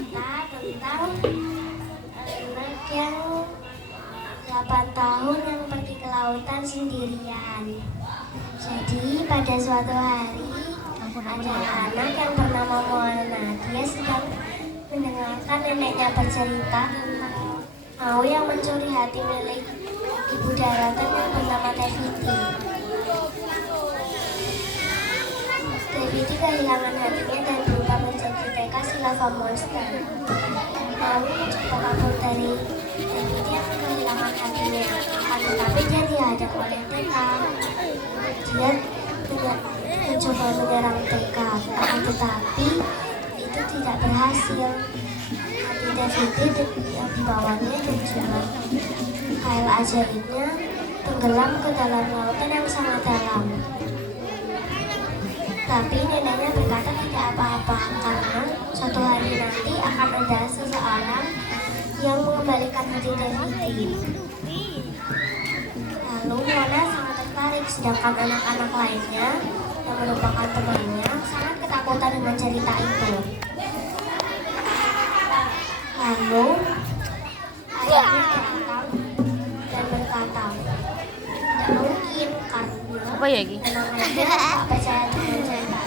cerita tentang anak yang 8 tahun yang pergi ke lautan sendirian. Jadi pada suatu hari ada anak yang bernama Moana. Dia sedang mendengarkan neneknya bercerita tentang mau yang mencuri hati milik ibu daratan yang bernama Teviti. Teviti kehilangan hatinya dan berubah menjadi TK si lava monster. Lalu mencoba kabur dari Teviti yang kehilangan hatinya. Akan tetapi dia dihadap oleh TK. Dia tidak mencoba menyerang TK, akan tetapi itu tidak berhasil. Hati Teviti yang dibawanya terjebak. Kail ajaibnya tenggelam ke dalam lautan yang sangat dalam. Tapi neneknya berkata tidak apa-apa karena suatu hari nanti akan ada seseorang yang mengembalikan hati Teviti. Lalu Mona sangat tertarik, sedangkan anak-anak lainnya yang merupakan temannya sangat ketakutan dengan cerita itu. Lalu ayahnya datang dan berkata, tidak mungkin karena Apa ya ini? anak-anaknya tak percaya dengan cerita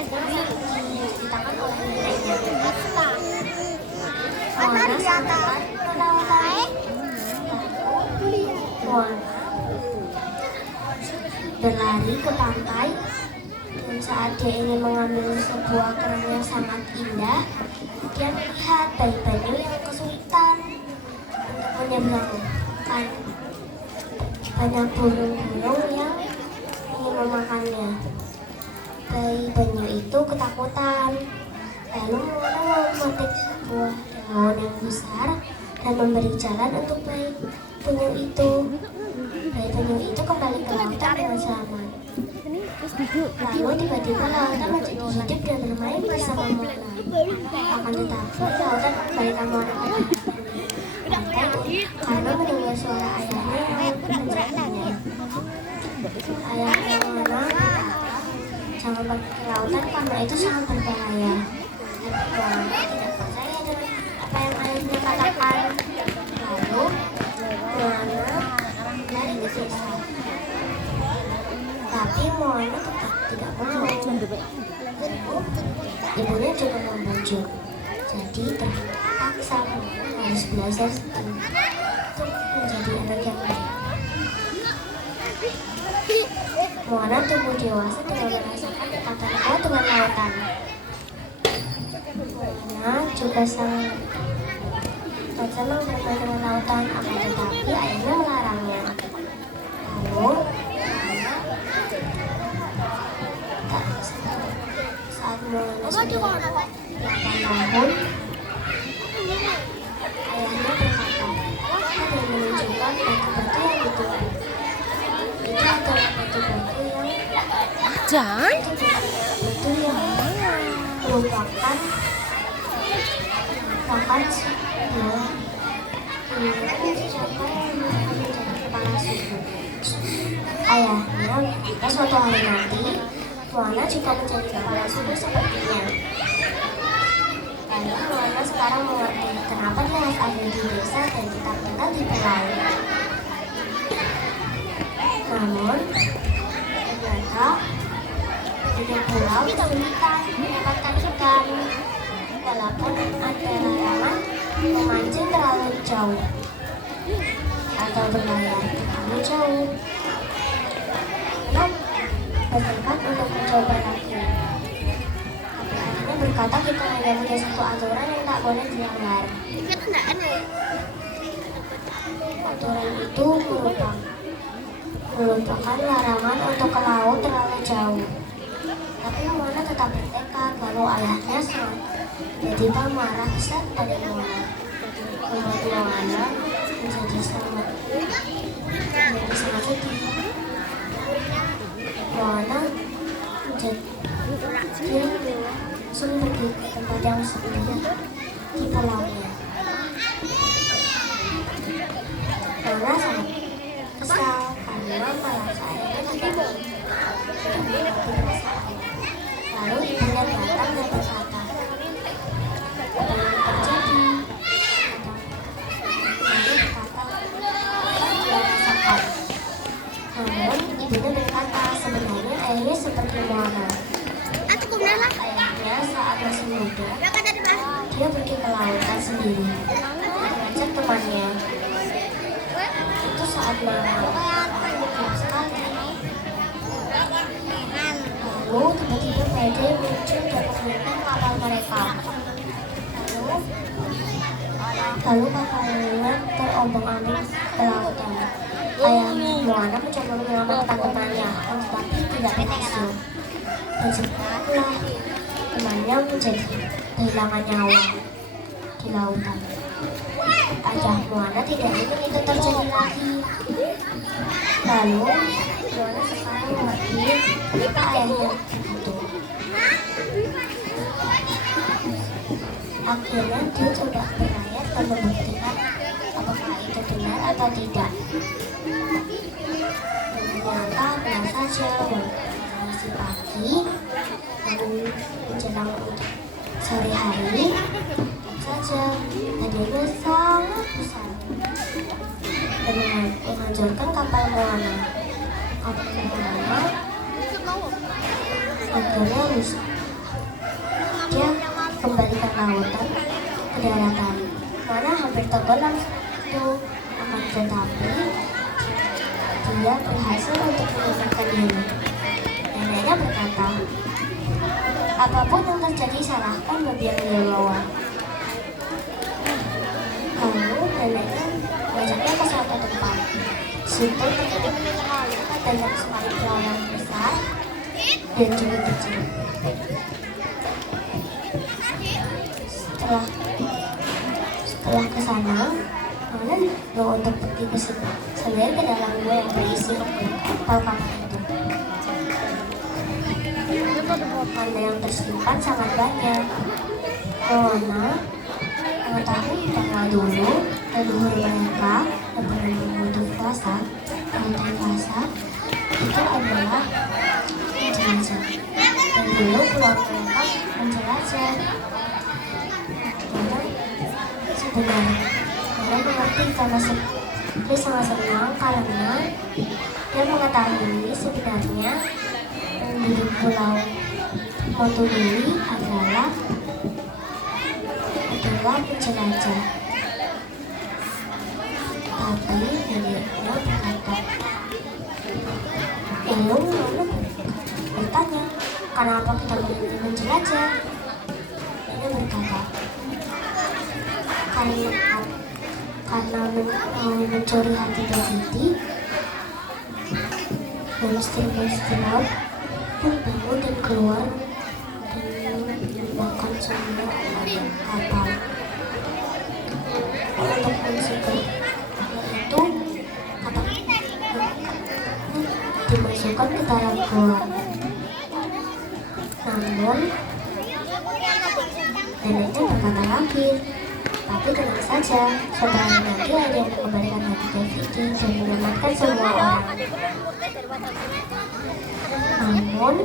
diceritakan oleh neneknya. Moana sangat ke lautan. Moana berlari ke pantai, dan saat dia ingin mengambil sebuah kerang yang sangat indah, dia melihat bayi-bayi yang kesulitan untuk menyeberangkan. Banyak burung-burung yang ingin memakannya. Bayi penyu itu ketakutan. Lalu Moana memetik sebuah daun yang besar dan memberi jalan untuk bayi penyu itu. Bayi penyu itu kembali ke lautan dengan selamat. Lalu tiba-tiba lautan menjadi hidup dan bermain bersama Moana. Akan tetapi lautan kembalikan Moana ke pantai karena mendengar suara ayahnya yang menjaganya. Ayahnya Moana berkata, jangan pergi ke lautan karena itu sangat berbahaya. Tapi Moana tidak percaya dengan apa yang ayahnya katakan. Lalu Moana lari ke desa. Tapi Moana tetap tidak mau. Ibunya juga membujuk. Jadi terpaksa Moana harus belajar untuk menjadi anak yang baik. Moana tumbuh dewasa dengan merasakan ikatan kuat dengan lautan. Moana juga sangat senang bermain dengan lautan, akan tetapi ayahnya melarangnya. Lalu saat Moana sudah 8 tahun, ayahnya berkata, ada yang menunjukkan batu-batu yang ditutup. Itu adalah batu-batu yang Jangan. batu yang merupakan sebuah siapa yang menjadi kepala suku. Ayahnya berkata suatu hari nanti Moana juga menjadi kepala suku sepertinya. Lalu Moana sekarang mengerti kenapa dia harus ada di desa dan tetap tinggal di pulau. Namun ternyata di pulau kesulitan mendapatkan ikan. Walaupun ada larangan memancing terlalu jauh atau berlayar terlalu jauh. Lalu bertekad untuk mencoba lagi. Tapi ayahnya berkata kita hanya punya satu aturan yang tak boleh dilanggar. Aturan itu merupakan larangan untuk ke laut terlalu jauh. Tapi Moana tetap bertekad. Lalu ayahnya tiba-tiba marah besar pada Moana. Membuat Moana menjadi sangat sedih. Moana langsung pergi ke tempat yang sepi di pulaunya. Moana sangat kesal karena merasa ayahnya tidak perasaan. Lalu ibunya datang dan berkata, Dia pergi ke lautan sendiri, mengajak temannya. Itu saat malam, gelap sekali. Lalu tiba-tiba badai muncul dan menggunakan kapal mereka. Lalu kapalnya terombang-ambing ke lautan. Ayah Moana mencoba menyelamatkan temannya, tetapi tidak berhasil. Dan segeralah temannya menjadi kehilangan nyawa di lautan. Ayah Moana tidak ingin itu terjadi lagi. Lalu Moana sekarang mengerti kenapa ayahnya begitu. Akhirnya dia coba berlayar dan membuktikan apakah itu benar atau tidak. Dan ternyata benar saja, masih pagi, lalu menjelang sore hari, saja badainya sangat besar dan menghancurkan kapal Moana. Kapal Moana akhirnya rusak. Dia kembali ke lautan, ke daratan. Moana hampir tenggelam itu, akan tetapi dia berhasil untuk menyelamatkan diri. Neneknya berkata, apapun yang terjadi salahkan bagi yang dia bawa. Lalu neneknya mengajaknya ke suatu tempat. Situ terdapat banyak sekali pelayan besar dan juga kecil. Setelah ke sana, Moana mau untuk pergi ke sendiri ke dalam gua yang berisi kapal itu. Makanan yang tersimpan sangat banyak. Moana mengetahui bahwa dulu leluhur mereka yang pernah membunuh puasa, itu adalah menjelajah. Dan dulu pulau mereka menjelajah. Sebenarnya, Moana mengerti karena dia sangat senang karena dia mengetahui sebenarnya penduduk pulau Motunui adalah penjelajah. Tapi neneknya berkata, lalu Moana bertanya, kenapa kita berhenti menjelajah? Dia berkata, karena mau mencuri hati Daviti, monster-monster laut pun bangun dan keluar dan makan semua kapal. Untuk mencegah itu, kapal dimasukkan ke dalam gua. Namun, neneknya berkata lagi, tapi tenang saja, saudara nanti ada yang mengembalikan hati Daviti dan menyelamatkan semua orang. Namun,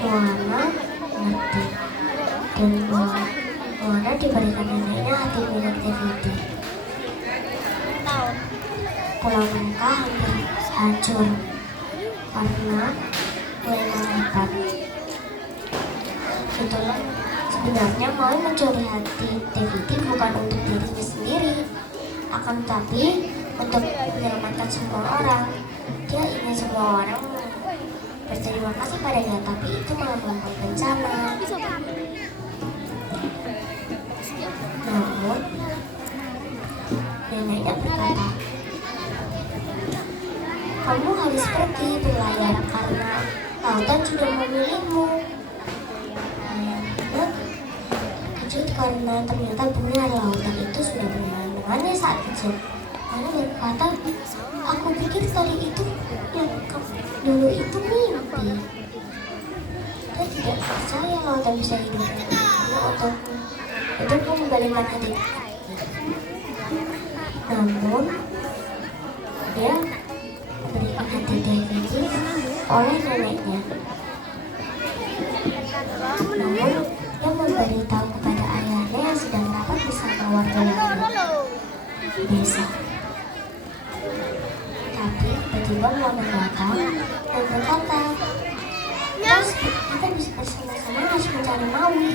Moana mati dan Moana diberikan neneknya hati milik Daviti. Pulau mereka hampir hancur karena mulai melekat. Itulah sebenarnya mau mencuri hati Daviti bukan untuk dirinya sendiri, akan tetapi untuk menyelamatkan semua orang. Dia ingin semua orang berterima kasih padanya, tapi itu malah membuat bencana. Namun, neneknya berkata, kamu harus pergi berlayar karena lautan sudah memilihmu. Ayahnya kejut karena ternyata benar lautan itu sudah bermain dengannya saat kecil. Moana berkata, aku pikir tadi itu yang dulu itu mimpi. Dia tidak percaya lautan bisa hidup untuk mengembalikan hati. Namun, dia memberikan hati Daviti oleh neneknya. Namun, dia memberitahu kepada ayahnya yang sedang rapat bersama warga lainnya di desa. Tapi tiba-tiba Moana datang dan berkata, kita bisa bersama-sama harus mencari mencari Maui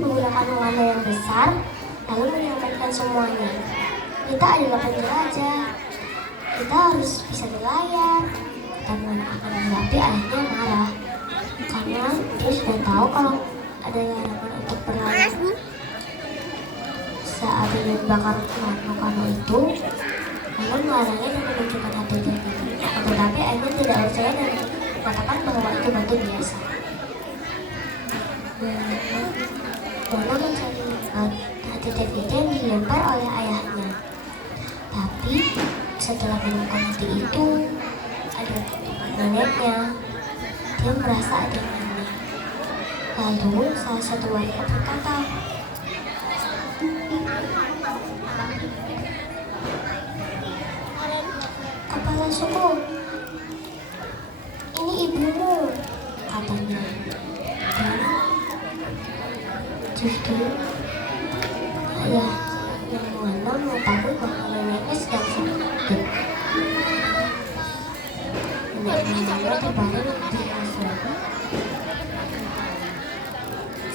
menggunakan wahana yang besar, lalu menyampaikan semuanya. Kita adalah penjelajah. Kita harus bisa berlayar. Kata Moana akan tetapi ayahnya marah karena dia sudah tahu kalau ada larangan untuk berlayar. Saat dia membakar kano itu, namun melarangnya dan menunjukkan hati jadinya. Tetapi ayahnya tidak percaya dan mengatakan bahwa itu batu biasa. Moana mencari hati David yang dilempar oleh ayahnya. Tapi setelah menemukan hati itu, ada neneknya. Dia merasa ada nenek. Lalu salah satu wanita berkata, "Kepala suku, ini ibumu," katanya. Dan justru ayah yang Moana mengetahui bahwa neneknya sedang sakit. Neneknya Moana terbaring di kasur.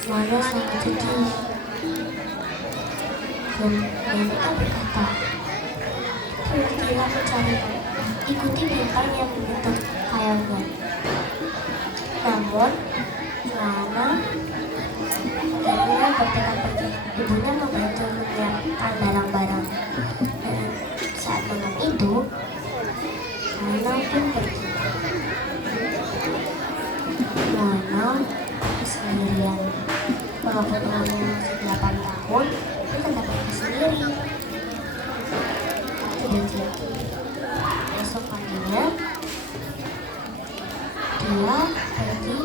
Moana sangat sedih. Dan neneknya berkata, "Pergilah mencari, ikuti bintang yang membentuk khayalmu." Namun, Moana akhirnya bertekad pergi. Ibunya membantu menyiapkan barang-barang. Dan saat malam itu, Moana pun pergi. Moana sendirian. Walaupun umurnya masih 8 tahun, dia tetap pergi sendiri. Tidak jadi. Besok paginya, dia pergi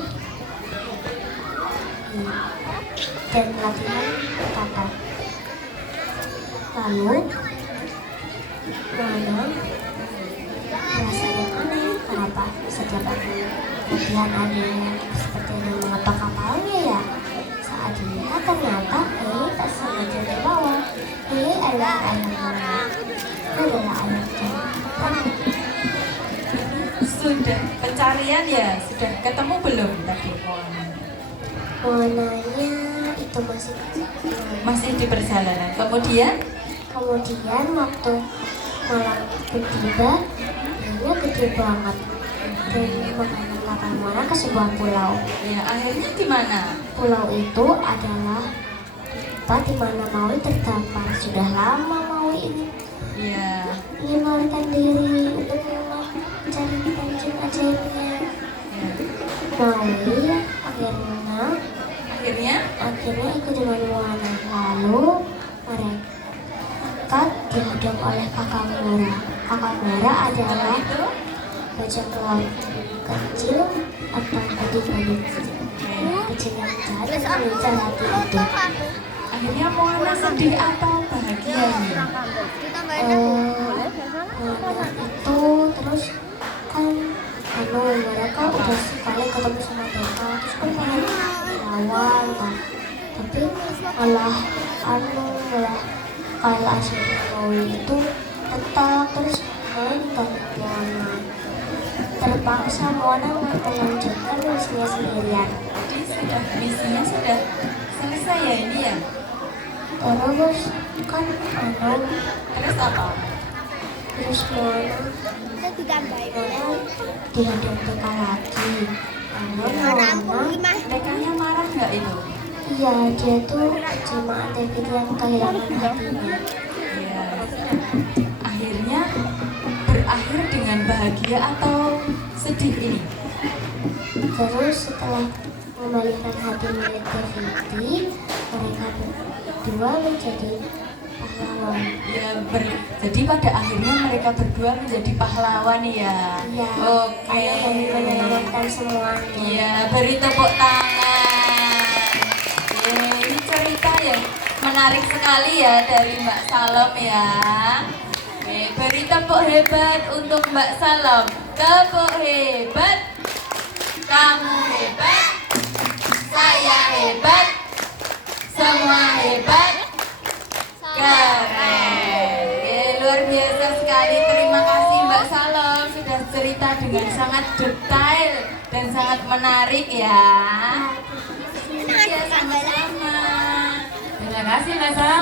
dan latihan kata. Lalu Moana merasa yang aneh. Kenapa setiap aku latihan ada seperti yang mengetok kapalnya ya? Saat dilihat ternyata tak sengaja di bawah. Ini adalah ayam Moana. Adalah ayam jantan. Sudah pencarian ya? Sudah ketemu belum tadi Moana? Moananya itu Masih di perjalanan. Kemudian waktu malam itu tiba, dia gede banget dan mengantarkan Moana ke sebuah pulau. ya akhirnya di mana? Pulau itu adalah tempat di mana Maui terdampar. Sudah lama Maui ini Ya, melarikan diri untuk mencari pancing ajaibnya. ya. Maui Akhirnya akhirnya ikut dengan Moana. Lalu mereka dihadang oleh kakak Mora. Kakak Mora adalah itu bajak laut kecil atau adik-adik kecil yang jahat dan mengincar hati itu. akhirnya Moana sedih atau bahagia nih? Moana itu terus kan mereka udah sekali ketemu sama mereka, terus kan pengen lawan kan, tapi malah kayak aslinya Maui itu tetap terus main kan Moana. Terpaksa Moana melanjutkan misinya sendirian. Jadi misinya sudah selesai ya ini ya? Terus kan Terus apa? terus Moana dihadang mereka lagi. Lalu Moana, Merekanya marah nggak itu? iya dia tuh cuma David yang kehilangan hatinya. Ya. Akhirnya berakhir dengan bahagia atau sedih ini? Terus setelah mengembalikan hati milik David, mereka berdua menjadi pahlawan. Ya, jadi pada akhirnya mereka berdua menjadi pahlawan ya. Iya. Oke. Ayah yang menyelamatkan semuanya. Iya, beri tepuk tangan. Ini cerita yang menarik sekali ya dari Mbak Salom ya. Oke, beri tepuk hebat untuk Mbak Salom. Tepuk hebat. Kamu hebat. Saya hebat. Semua hebat. Keren. Luar biasa sekali. Terima kasih Mbak Salom sudah cerita dengan sangat detail dan sangat menarik ya. Iya, sama-sama. Terima kasih Mbak Saleh.